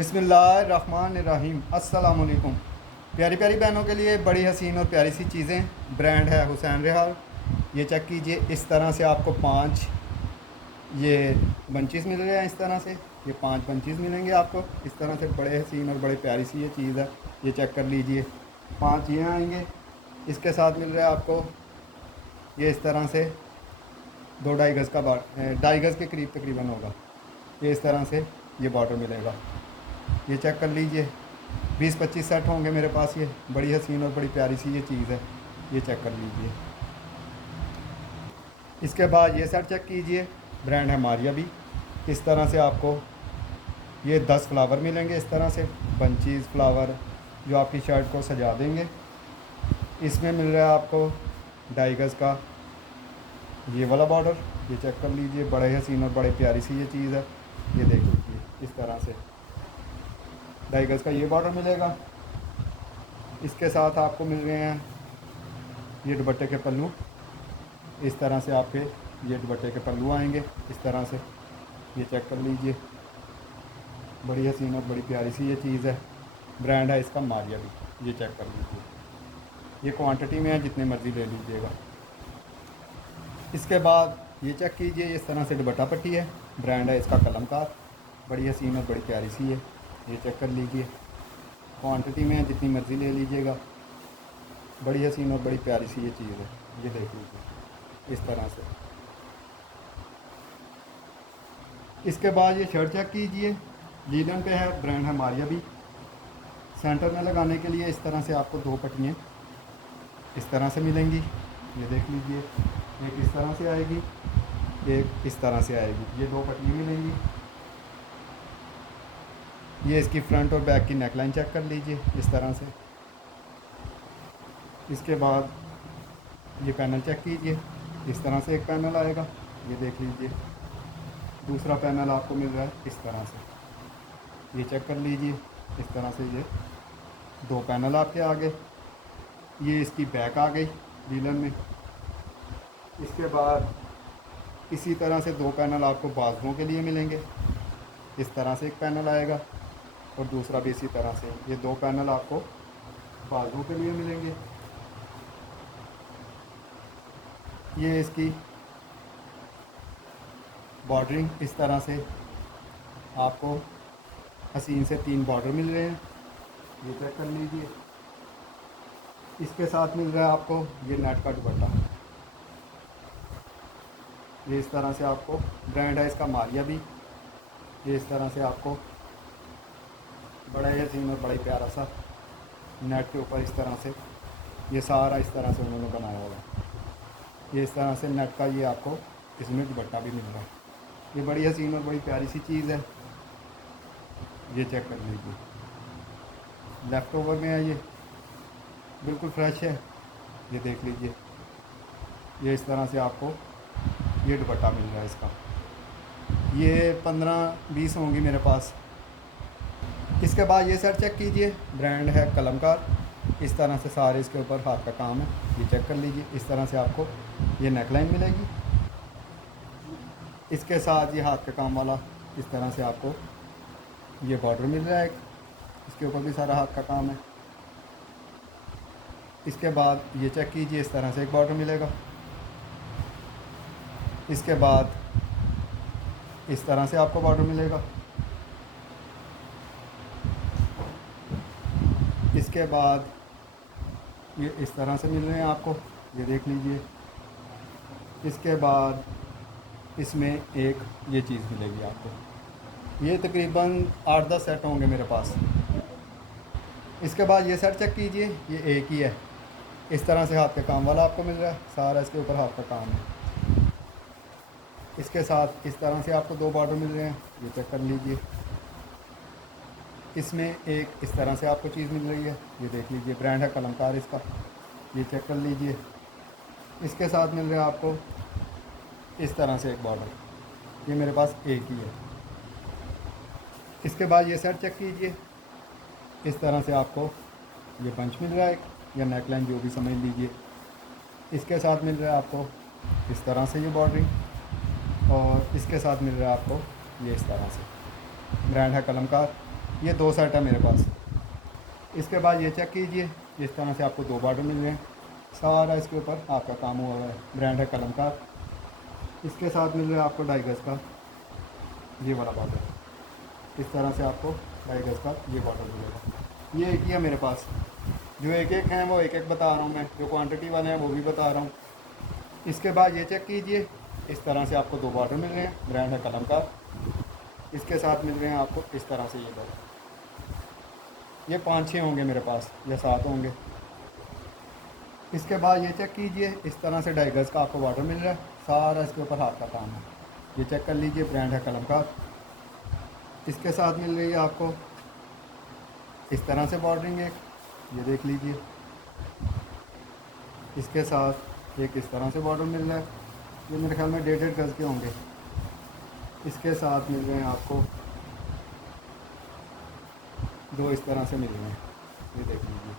बिस्मिल्लाहिर्रहमानिर्रहीम। अस्सलाम वालेकुम। प्यारी प्यारी बहनों के लिए बड़ी हसीन और प्यारी सी चीज़ें। ब्रांड है हुसैन रेहाल। ये चेक कीजिए, इस तरह से आपको 5 ये बंचेस मिल रहे हैं। इस तरह से ये 5 बंचेस मिलेंगे आपको इस तरह से। बड़े हसीन और बड़े प्यारी सी ये चीज़ है। ये चेक कर लीजिए, 5 ये आएंगे। इसके साथ मिल रहा है आपको ये इस तरह से 2-2.5 गज़ का 2.5 गज़ के करीब तकरीबन होगा। ये इस तरह से ये बॉर्डर मिलेगा। ये चेक कर लीजिए, 20-25 सेट होंगे मेरे पास। ये बड़ी हसीन और बड़ी प्यारी सी ये चीज़ है। ये चेक कर लीजिए। इसके बाद ये सेट चेक कीजिए, ब्रांड है मारिया भी। इस तरह से आपको ये 10 फ्लावर मिलेंगे इस तरह से, बंचीज़ फ्लावर जो आपकी शर्ट को सजा देंगे। इसमें मिल रहा है आपको 2.5 गज़ का ये वाला बॉर्डर। ये चेक कर लीजिए, बड़े हसीन और बड़े प्यारी सी ये चीज़ है। ये देख लीजिए, इस तरह से 2.5 गज़ का ये बॉर्डर मिलेगा। इसके साथ आपको मिल रहे हैं ये दुपट्टे के पल्लू। इस तरह से आपके ये दुपट्टे के पल्लू आएंगे इस तरह से। ये चेक कर लीजिए, बड़ी हसीन और बड़ी प्यारी सी ये चीज़ है। ब्रांड है इसका मारिया भी। ये चेक कर लीजिए, ये क्वांटिटी में है, जितने मर्ज़ी ले लीजिएगा। इसके बाद ये चेक कीजिए, इस तरह से दुपट्टा पट्टी है। ब्रांड है इसका कलमकार। बड़ी हसीन और बड़ी प्यारी सी है। ये चेक कर लीजिए, क्वांटिटी में है, जितनी मर्ज़ी ले लीजिएगा। बड़ी हसीन और बड़ी प्यारी सी ये चीज़ है। ये देख लीजिए इस तरह से। इसके बाद ये शर्ट चेक कीजिए, लीलन पे है, ब्रांड है मारिया भी। सेंटर में लगाने के लिए इस तरह से आपको 2 पट्टियाँ इस तरह से मिलेंगी। ये देख लीजिए, एक इस तरह से आएगी, एक इस तरह से आएगी। ये 2 पट्टियाँ मिलेंगी। ये इसकी फ्रंट और बैक की नेकलाइन चेक कर लीजिए इस तरह से। इसके बाद ये पैनल चेक कीजिए, इस तरह से एक पैनल आएगा। ये देख लीजिए, दूसरा पैनल आपको मिल रहा है इस तरह से। ये चेक कर लीजिए, इस तरह से ये 2 पैनल आपके आ गए। ये इसकी बैक आ गई लीलन में। इसके बाद इसी तरह से 2 पैनल आपको बाजुओं के लिए मिलेंगे। इस तरह से एक पैनल आएगा और दूसरा भी इसी तरह से। ये 2 पैनल आपको बाजुओं के लिए मिलेंगे। ये इसकी बॉर्डरिंग इस तरह से आपको हसीन से 3 बॉर्डर मिल रहे हैं। ये चेक कर लीजिए। इसके साथ मिल रहा है आपको ये नेट का दुपट्टा। ये इस तरह से आपको, ब्रांड है इसका मारिया भी। ये इस तरह से आपको बड़ा ही हसीन और बड़ा ही प्यारा सा नेट के ऊपर इस तरह से ये सारा इस तरह से उन्होंने बनाया हुआ है। ये इस तरह से नेट का ये आपको इसमें दुपट्टा भी मिल रहा है। ये बड़ी हसीन और बड़ी प्यारी सी चीज़ है। ये चेक कर लीजिए, लेफ़्ट ओवर में है, ये बिल्कुल फ्रेश है। ये देख लीजिए, ये इस तरह से आपको ये दुपट्टा मिल रहा है इसका। ये 15-20 होंगी मेरे पास। इसके बाद ये सेट चेक कीजिए, ब्रांड है कलमकार। इस तरह से सारे इसके ऊपर हाथ का काम है। ये चेक कर लीजिए, इस तरह से आपको ये नेकलाइन मिलेगी। इसके साथ ये हाथ का काम वाला इस तरह से आपको ये बॉर्डर मिल रहा है। इसके ऊपर भी सारा हाथ का काम है। इसके बाद ये चेक कीजिए, इस तरह से एक बॉर्डर मिलेगा। इसके बाद इस तरह से आपको बॉर्डर मिलेगा। इसके बाद ये इस तरह से मिल रहे हैं आपको। ये देख लीजिए। इसके बाद इसमें एक ये चीज़ मिलेगी आपको। ये तकरीबन 8-10 सेट होंगे मेरे पास। इसके बाद ये सेट चेक कीजिए, ये एक ही है। इस तरह से हाथ का काम वाला आपको मिल रहा है, सारा इसके ऊपर हाथ का काम है। इसके साथ इस तरह से आपको 2 बॉर्डर मिल रहे हैं। ये चेक कर लीजिए। इसमें एक इस तरह से आपको चीज़ मिल रही है। ये देख लीजिए, ब्रांड है कलमकार इसका। ये चेक कर लीजिए। इसके साथ मिल रहा है आपको इस तरह से एक बॉर्डर। ये मेरे पास एक ही है। इसके बाद ये सेट चेक कीजिए, इस तरह से आपको ये बंच मिल रहा है या नेकलाइन, जो भी समझ लीजिए। इसके साथ मिल रहा है आपको इस तरह से ये बॉर्डरिंग, और इसके साथ मिल रहा है आपको ये इस तरह से। ब्रांड है कलमकार। ये 2 सेट है मेरे पास। इसके बाद ये चेक कीजिए, इस तरह से आपको 2 बॉर्डर मिल रहे हैं। सारा इसके ऊपर हाथ का काम हुआ है, ब्रांड है कलमकार। इसके साथ मिल रहा है आपको 2.5 गज का ये वाला बॉर्डर। इस तरह से आपको 2.5 गज का ये बॉर्डर मिलेगा। ये एक ही है मेरे पास, जो एक एक हैं वो एक एक बता रहा हूँ मैं, जो क्वांटिटी वाले हैं वो भी बता रहा हूँ। इसके बाद ये चेक कीजिए, इस तरह से आपको 2 बॉर्डर मिल रहे हैं, ब्रांड है कलमकार। इसके साथ मिल रहे हैं आपको इस तरह से ये बॉर्डर। ये 5-6 होंगे मेरे पास या 7 होंगे। इसके बाद ये चेक कीजिए, इस तरह से 2.5 गज का आपको बॉर्डर मिल रहा है। सारा इसके ऊपर हाथ का काम है, ये चेक कर लीजिए, ब्रांड है कलमकार। इसके साथ मिल रही है आपको इस तरह से बॉर्डरिंग एक, ये देख लीजिए। इसके साथ एक इस तरह से बॉर्डर मिल रहा है, ये मेरे ख्याल में 1.5 गज के होंगे। इसके साथ मिल रहे हैं आपको 2 इस तरह से मिल रहे हैं, ये देख लीजिए,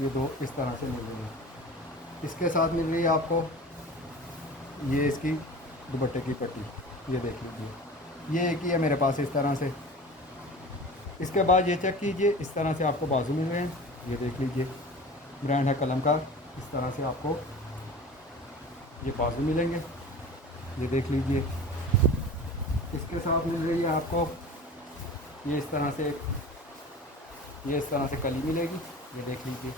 ये 2 इस तरह से मिल रही है। इसके साथ मिल रही है आपको ये इसकी दुपट्टे की पट्टी, ये देख लीजिए, ये एक ही है मेरे पास इस तरह से। इसके बाद ये चेक कीजिए, इस तरह से आपको बाजू मिल रहे हैं, ये देख लीजिए, ब्रांड है कलमकार। इस तरह से आपको ये बाजू मिलेंगे, ये देख लीजिए। इसके साथ मिल रही है आपको ये इस तरह से, ये इस तरह से कली मिलेगी, ये देख लीजिए,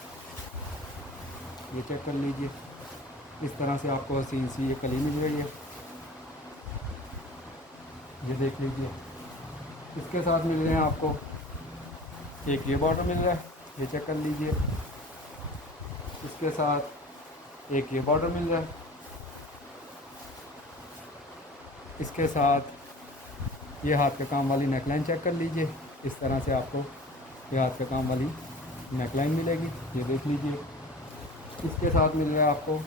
ये चेक कर लीजिए। इस तरह से आपको हसीन सी ये कली मिल रही है, ये देख लीजिए। इसके साथ मिल रहे हैं आपको एक ये बॉर्डर मिल रहा है, ये चेक कर लीजिए। इसके साथ एक ये बॉर्डर मिल रहा है। इसके साथ ये हाथ का काम वाली नेकलाइन चेक कर लीजिए, इस तरह से आपको ये हाथ का काम वाली नेकलाइन मिलेगी, ये देख लीजिए। इसके साथ मिल रहा है आपको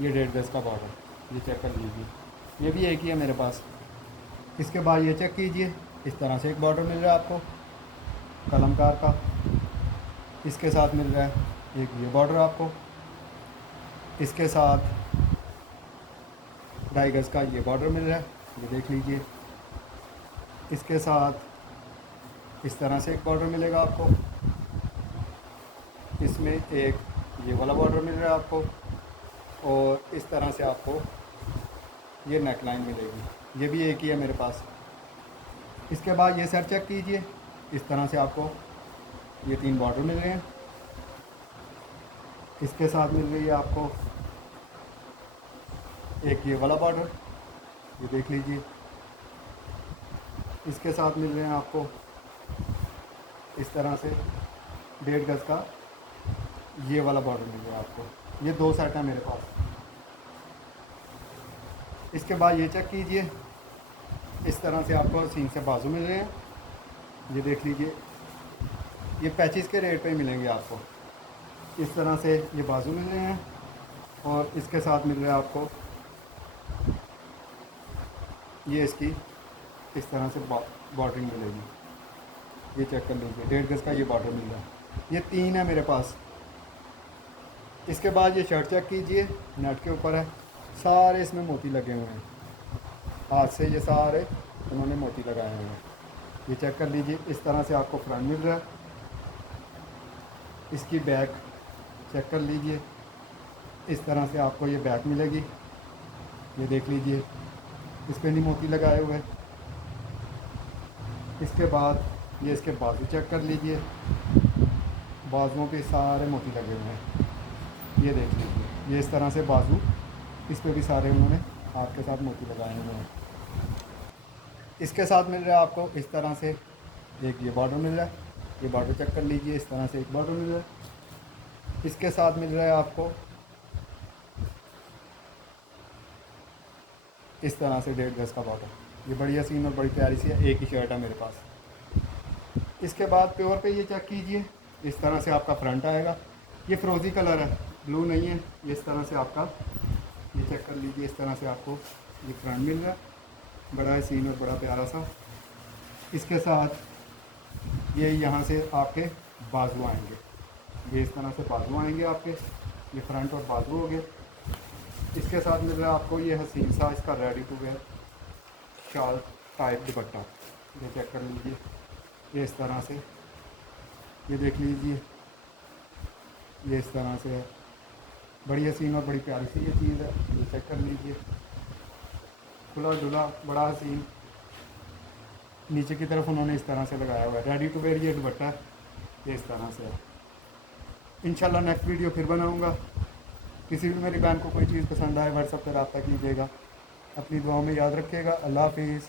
ये 1.5 गज का बॉर्डर, ये चेक कर लीजिए, ये भी एक ही है मेरे पास। इसके बाद ये चेक कीजिए, इस तरह से एक बॉर्डर मिल रहा है आपको कलमकार का। इसके साथ मिल रहा है एक ये बॉर्डर आपको। इसके साथ 2.5 गज का ये बॉर्डर मिल रहा है, ये देख लीजिए। इसके साथ इस तरह से एक बॉर्डर मिलेगा आपको, इसमें एक ये वाला बॉर्डर मिल रहा है आपको, और इस तरह से आपको ये नेकलाइन मिलेगी, ये भी एक ही है मेरे पास। इसके बाद ये सर चेक कीजिए, इस तरह से आपको ये 3 बॉर्डर मिल रहे हैं। इसके साथ मिल रही है आपको एक ये वाला बॉर्डर, ये देख लीजिए। इसके साथ मिल रहे हैं आपको इस तरह से 1.5 गज का ये वाला बॉर्डर मिल रहा है आपको। ये 2 सेट है मेरे पास। इसके बाद ये चेक कीजिए, इस तरह से आपको सीन से बाजू मिल रहे हैं, ये देख लीजिए। ये पैचिस के रेट पे मिलेंगे आपको, इस तरह से ये बाजू मिल रहे हैं, और इसके साथ मिल रहा है आपको ये इसकी इस तरह से बॉर्डरिंग मिलेगी, ये चेक कर लीजिए। 1.5 गज का ये बॉर्डर मिल रहा है, ये 3 है मेरे पास। इसके बाद ये शर्ट चेक कीजिए, नेट के ऊपर है, सारे इसमें मोती लगे हुए हैं, हाथ से ये सारे उन्होंने मोती लगाए हुए हैं, ये चेक कर लीजिए। इस तरह से आपको फ्रंट मिल रहा है। इसकी बैक चेक कर लीजिए, इस तरह से आपको ये बैक मिलेगी, ये देख लीजिए, इस पर नहीं मोती लगाए हुए। इसके बाद ये इसके बाजू चेक कर लीजिए, बाजुओं पे सारे मोती लगे हुए हैं, ये देख लीजिए। ये इस तरह से बाजू, इस पे भी सारे उन्होंने हाथ के साथ मोती लगाए हुए हैं। इसके साथ मिल रहा है आपको इस तरह से एक ये बॉर्डर मिल रहा है, ये बॉर्डर चेक कर लीजिए, इस तरह से एक बॉर्डर मिल रहा है। इसके साथ मिल रहा है आपको इस तरह से 1.5 गज का बॉर्डर, ये बड़ी हसीन और बड़ी प्यारी सी है, एक ही शर्ट है मेरे पास। इसके बाद प्योर पे ये चेक कीजिए, इस तरह से आपका फ्रंट आएगा, ये फ्रोज़ी कलर है, ब्लू नहीं है। ये इस तरह से आपका ये चेक कर लीजिए, इस तरह से आपको ये फ्रंट मिल रहा है, बड़ा हसीन और बड़ा प्यारा सा। इसके साथ ये यहाँ से आपके बाजू आएंगे, ये इस तरह से बाजू आएंगे आपके, ये फ्रंट और बाजू हो गए। इसके साथ मिल रहा है आपको ये हसीन सा इसका रेडी टू वेयर शाल टाइप दुपट्टा, ये चेक कर लीजिए, ये इस तरह से, ये देख लीजिए, ये इस तरह से है। बड़ी हसीन और बड़ी प्यारी सी ये चीज़ है, ये चेक कर लीजिए, खुला डुला बड़ा हसीन। नीचे की तरफ उन्होंने इस तरह से लगाया हुआ है, रेडी टू वेयर ये दुपट्टा है, ये इस तरह से है। इंशाल्लाह नेक्स्ट वीडियो फिर बनाऊंगा। किसी भी मेरी बहन को कोई चीज़ पसंद आए व्हाट्सएप पर रब्ता कीजिएगा। अपनी दुआओं में याद रखिएगा। अल्लाह हाफिज़।